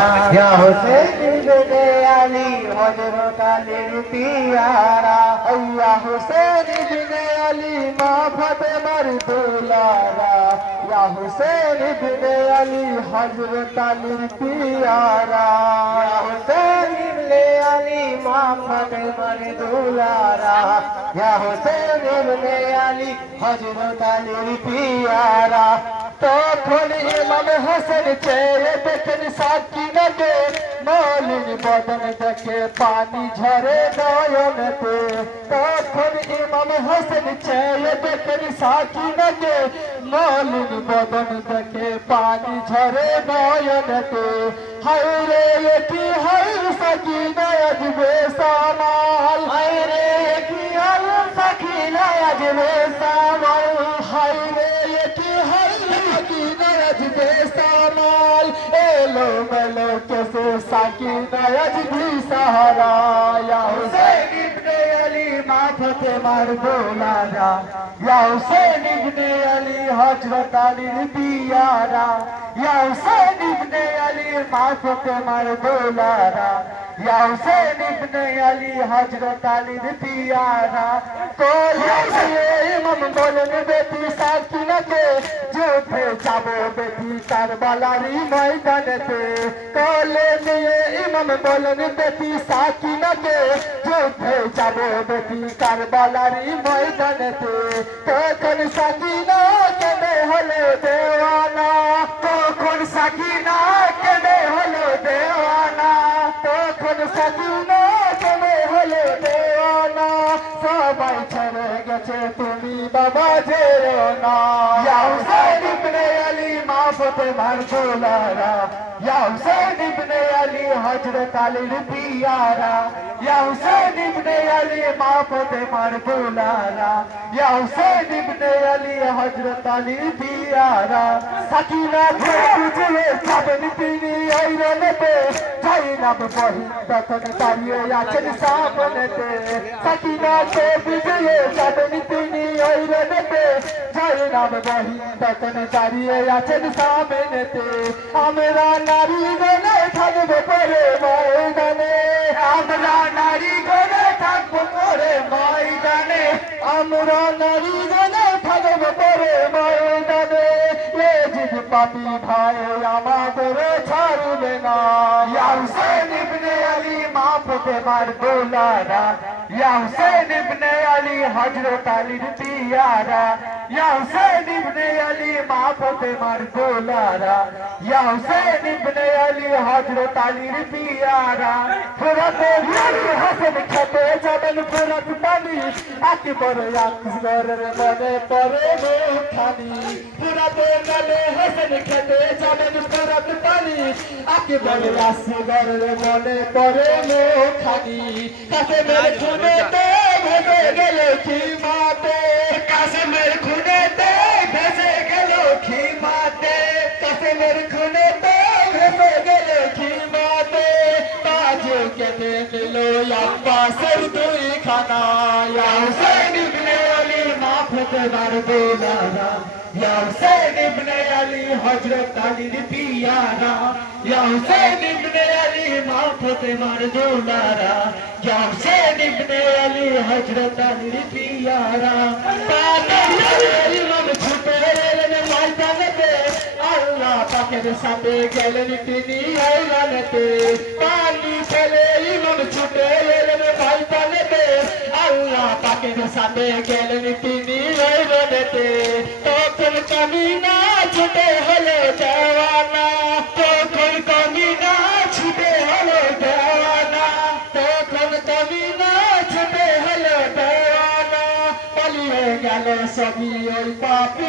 या हुसैन बिन अली हज़रत अली पियारा या हुसैन बिन अली दुलारा। या हुसैन अली हज़रत अली पियारा या हुसैन बिन अली दुलारा। या हुसैन बिन अली हज़रत अली पियारा তখন ইমাম হোসেন চেয়ে দেখেন সাকিনাকে মৌলিন বদন দেখে পানি ঝরে নয়নেতে তখন ইমাম হোসেন চেয়ে দেখেন সাকিনাকে মৌলিন বদন দেখে পানি ঝরে নয়নেতে হায়রে কি হায় সাকিনা আজবে সামাল बने बलो कैसे साकिन अज भी सहारा या हुसैन अली माथे मार बोला जा या हुसैन इब्ने अली हज़रत अली दियारा या हुसैन इब्ने अली माथे मार बोला जा या हुसैन इब्ने अली हज़रत अली दियारा तो ये इमाम बोलने बेटी साकिन के যুদ্ধে যাব বেটি কারবালারি ময়দানেতে। কোলে দিয়ে ইমাম বলেন বেটি সাকিনাকে যুদ্ধে যাব বেটি কারবালারি ময়দানেতে। তখন সাকিনা কেঁদে হলো দেওয়ানা, তখন সাকিনা কেঁদে হলো দেওয়ানা, তখন সাকিনা কেঁদে হলো দেওয়ানা। সবাই ছেড়ে গেছে, তুমি বাবা, যেও না। शहादत मार छोलारा या हुसैन इब्ने अली हज़रत अली पियारा या हुसैन इब्ने अली माफत मार बोलारा या हुसैन इब्ने अली हज़रत अली पियारा सकीना थे तुझे सबन पीनी ओइरन पे। जैनब बही तारियो या चल सामने ते। सकीना थे तुझे सब निपने ওই রনেতে জাইনাব বহিন তখন দাঁড়িয়ে আছেন সামনেতে। আমরা নারী গনে থাকব পরে ময়দানে। আমরা নারী গনে থাকব পরে ময়দানে। আমরা নারী গনে থাকব পরে ময়দানে। এ জিদ পাপি ভাই, আমাদের ছাড়বে না। ইয়া হুসেন ইবনে আলী মা ফাতেমার দোলারা ইয়া হুসেন ইবনে আলী হযরত আলীর পিয়ারা ইয়া হুসেন ইবনে আলী মা ফাতেমার দোলারা ইয়া হুসেন ইবনে আলী হযরত আলীর পিয়ারা ফুরাতে হাসান খেতে পানি আকবর আকবরের মনে পড়ে খানি ফুরাতে গেলে আকবর আসগরের মনে পড়ে খানি ভেসে গেল ভেসে খিমাতে কাসেমের খুনেতে ভেসে আব্বাসের দুই খানা ইয়া হুসেন ইবনে আলী মা ফতেমার দোলারা ইয়া হুসেন ইবনে আলী হযরত পিয়ারা ইয়া আলী মা ফতেমার দোলারা হুসেন ইবনে আলী পিয়ারা পাকের সাথে গেলেন তিনি আইলানেতে তখন কামিনা ছুটে হলো দেওয়ানা। তখন কামিনা ছুটে হলো দেওয়ানা। তখন কামিনা ছুটে হলো দেওয়ানা। পালিয়ে গেল সবই ওই পাপি